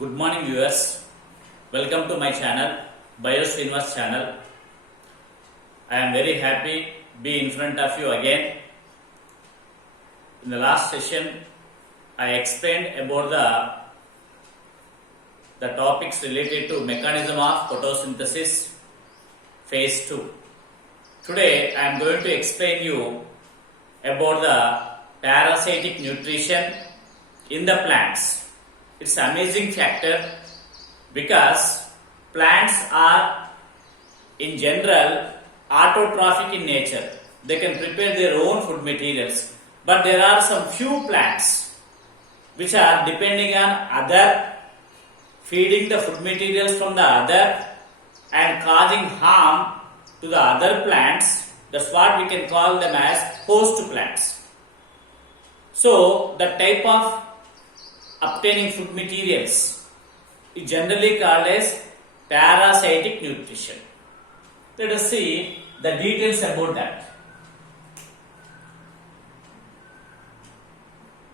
Good morning viewers, welcome to my channel, BioSrinivas channel. I am very happy to be in front of you again. In the last session, I explained about the topics related to mechanism of photosynthesis phase 2. Today I am going to explain you about the parasitic nutrition in the plants. It's an amazing factor because plants are in general autotrophic in nature. They can prepare their own food materials, but there are some few plants which are depending on other, feeding the food materials from the other and causing harm to the other plants. That's what we can call them as host plants. So the type of obtaining food materials is generally called as parasitic nutrition. Let us see the details about that.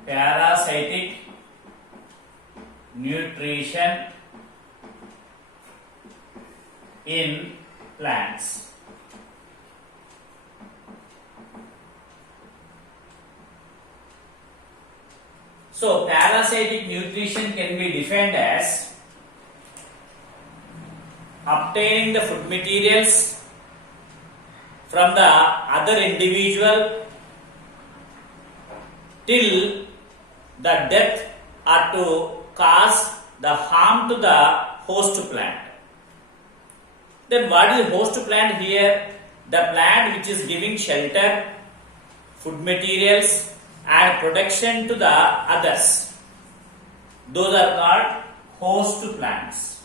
Parasitic nutrition in plants. So, parasitic nutrition can be defined as obtaining the food materials from the other individual till the death or to cause the harm to the host plant. Then what is host plant here? The plant which is giving shelter, food materials and protection to the others. Those are called host plants.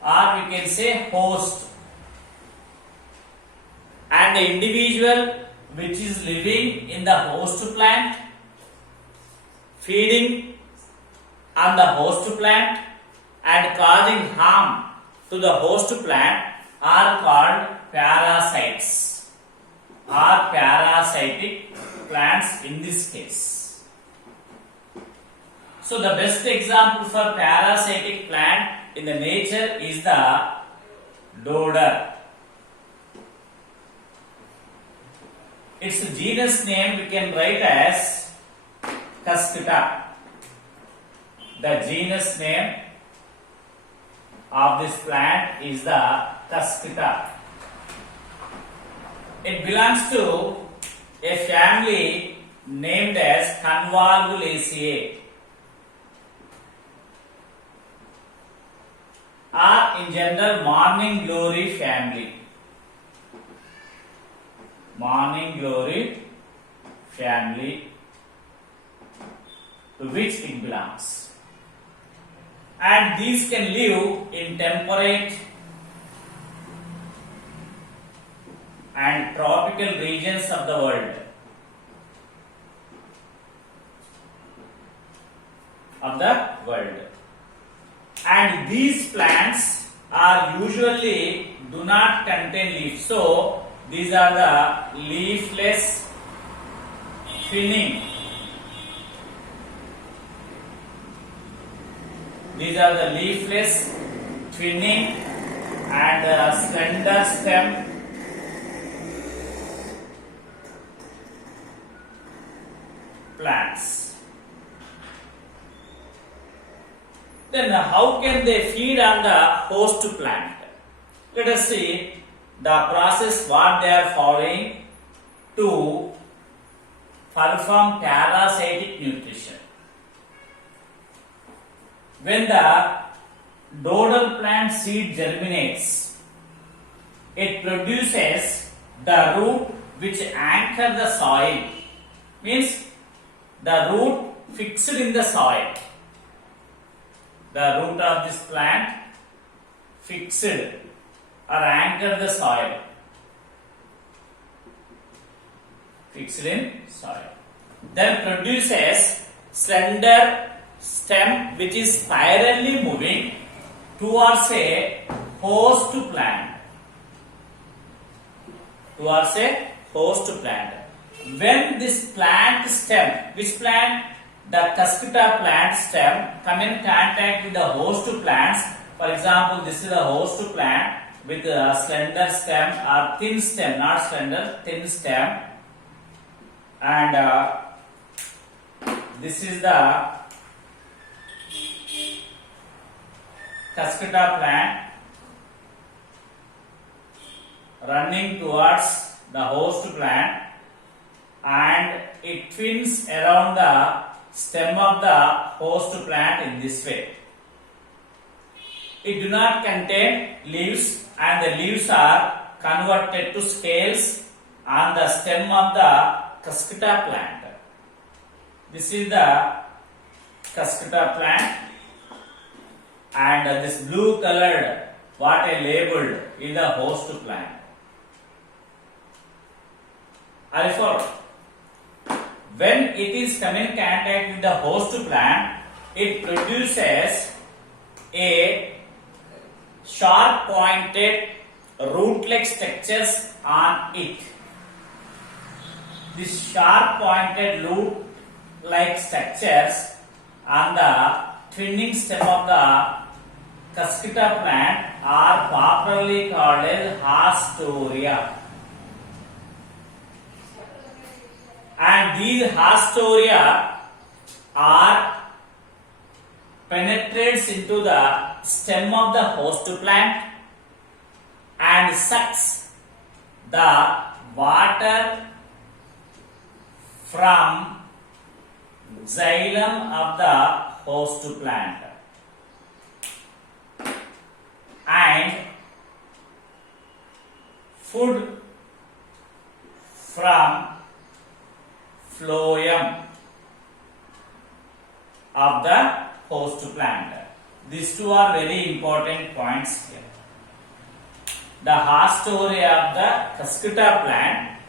Or we can say host. And the individual which is living in the host plant, feeding on the host plant and causing harm to the host plant are called parasites or parasitic plants in this case. So the best example for parasitic plant in the nature is the dodder. Its genus name we can write as Cuscuta. The genus name of this plant is the Cuscuta. It belongs to a family named as Convolvulaceae, or in general morning glory family. Morning glory family to which it belongs. And these can live in temperate and tropical regions of the world. And these plants are usually do not contain leaves. So these are the leafless thinning. These are the leafless thinning and slender stem plants. Then how can they feed on the host plant? Let us see the process what they are following to perform parasitic nutrition. When the dodder plant seed germinates, it produces the root which anchor the soil. Means the root fixed in the soil. The root of this plant fixed or anchor the soil. Fixed in soil. Then produces slender stem which is spirally moving towards a host plant. Towards a host plant. When this plant stem, which plant? the cuscuta plant stem come in contact with the host plants. For example, this is a host plant with a slender stem or thin stem, not slender, thin stem, and this is the cuscuta plant running towards the host plant, and it twins around the stem of the host plant in this way. It do not contain leaves, and the leaves are converted to scales on the stem of the cuscuta plant. This is the cuscuta plant, and this blue colored what I labeled is the host plant. Are you followed? When it is come in contact with the host plant, it produces a sharp pointed root-like structures on it. These sharp pointed root-like structures on the twinning stem of the cuscuta plant are popularly called as hastoria. And these hastoria are penetrates into the stem of the host plant and sucks the water from xylem of the host plant and food from phloem of the host plant. These two are very important points here. The hastoria of the cuscuta plant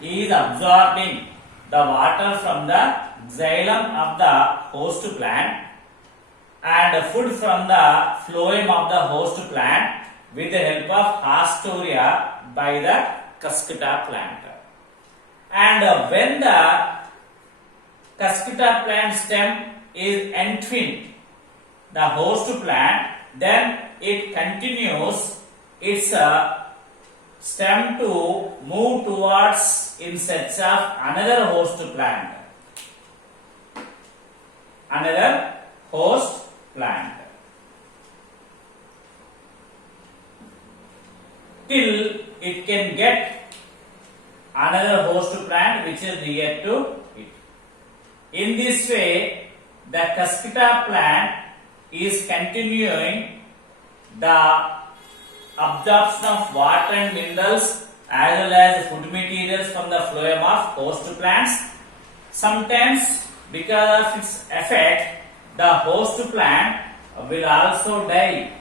is absorbing the water from the xylem of the host plant and food from the phloem of the host plant with the help of hastoria by the cuscuta plant. And when the cuscuta plant stem is entwined the host plant, then it continues its stem to move towards in search of another host plant. Another host plant. Till it can get another host plant which is near to it. In this way, the cuscuta plant is continuing the absorption of water and minerals as well as food materials from the phloem of host plants. Sometimes because of its effect, the host plant will also die.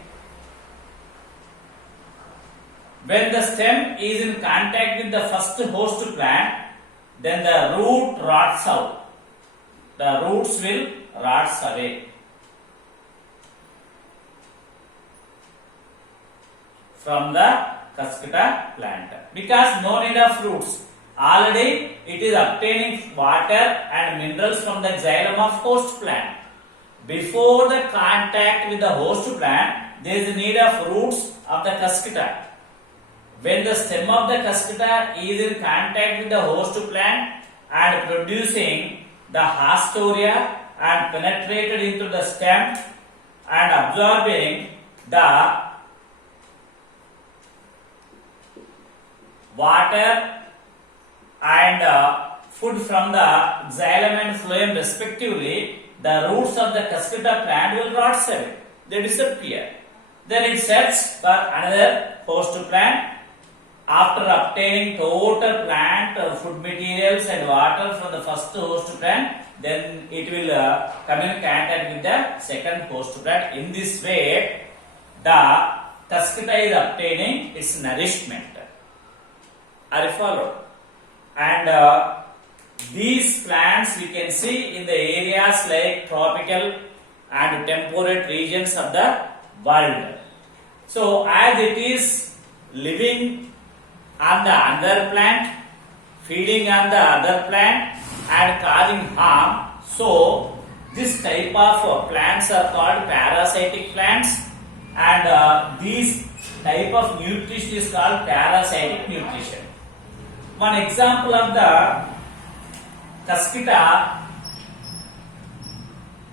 When the stem is in contact with the first host plant, then the root rots out. The roots will rot away from the cuscuta plant because no need of roots. Already it is obtaining water and minerals from the xylem of host plant. Before the contact with the host plant, there is need of roots of the cuscuta. When the stem of the cuscuta is in contact with the host plant and producing the hastoria and penetrated into the stem and absorbing the water and food from the xylem and phloem respectively, the roots of the cuscuta plant will rot away. They disappear. Then it searches for another host plant. After obtaining total plant food materials and water from the first host plant, then it will come in contact with the second host plant. In this way, the cuscuta is obtaining its nourishment. Are you followed? And these plants we can see in the areas like tropical and temperate regions of the world. So as it is living on the other plant, feeding on the other plant and causing harm, so type of plants are called parasitic plants, and these type of nutrition is called parasitic nutrition. One example of the Cuscuta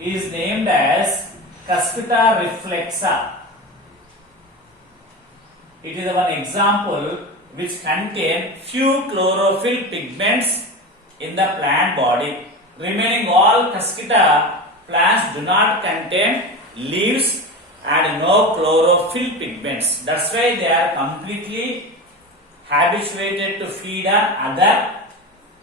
is named as Cuscuta reflexa. It is one example which contain few chlorophyll pigments in the plant body. Remaining all Cuscuta plants do not contain leaves and no chlorophyll pigments. That's why they are completely habituated to feed on other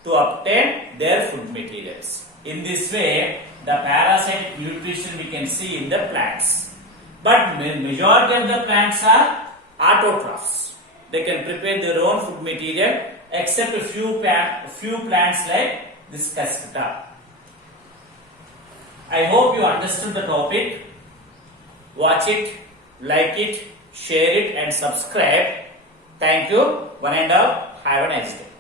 to obtain their food materials. In this way, the parasitic nutrition we can see in the plants. But majority of the plants are autotrophs. They can prepare their own food material except a few plants like this Cuscuta. I hope you understood the topic. Watch it, like it, share it and subscribe. Thank you. One and all. Have a nice day.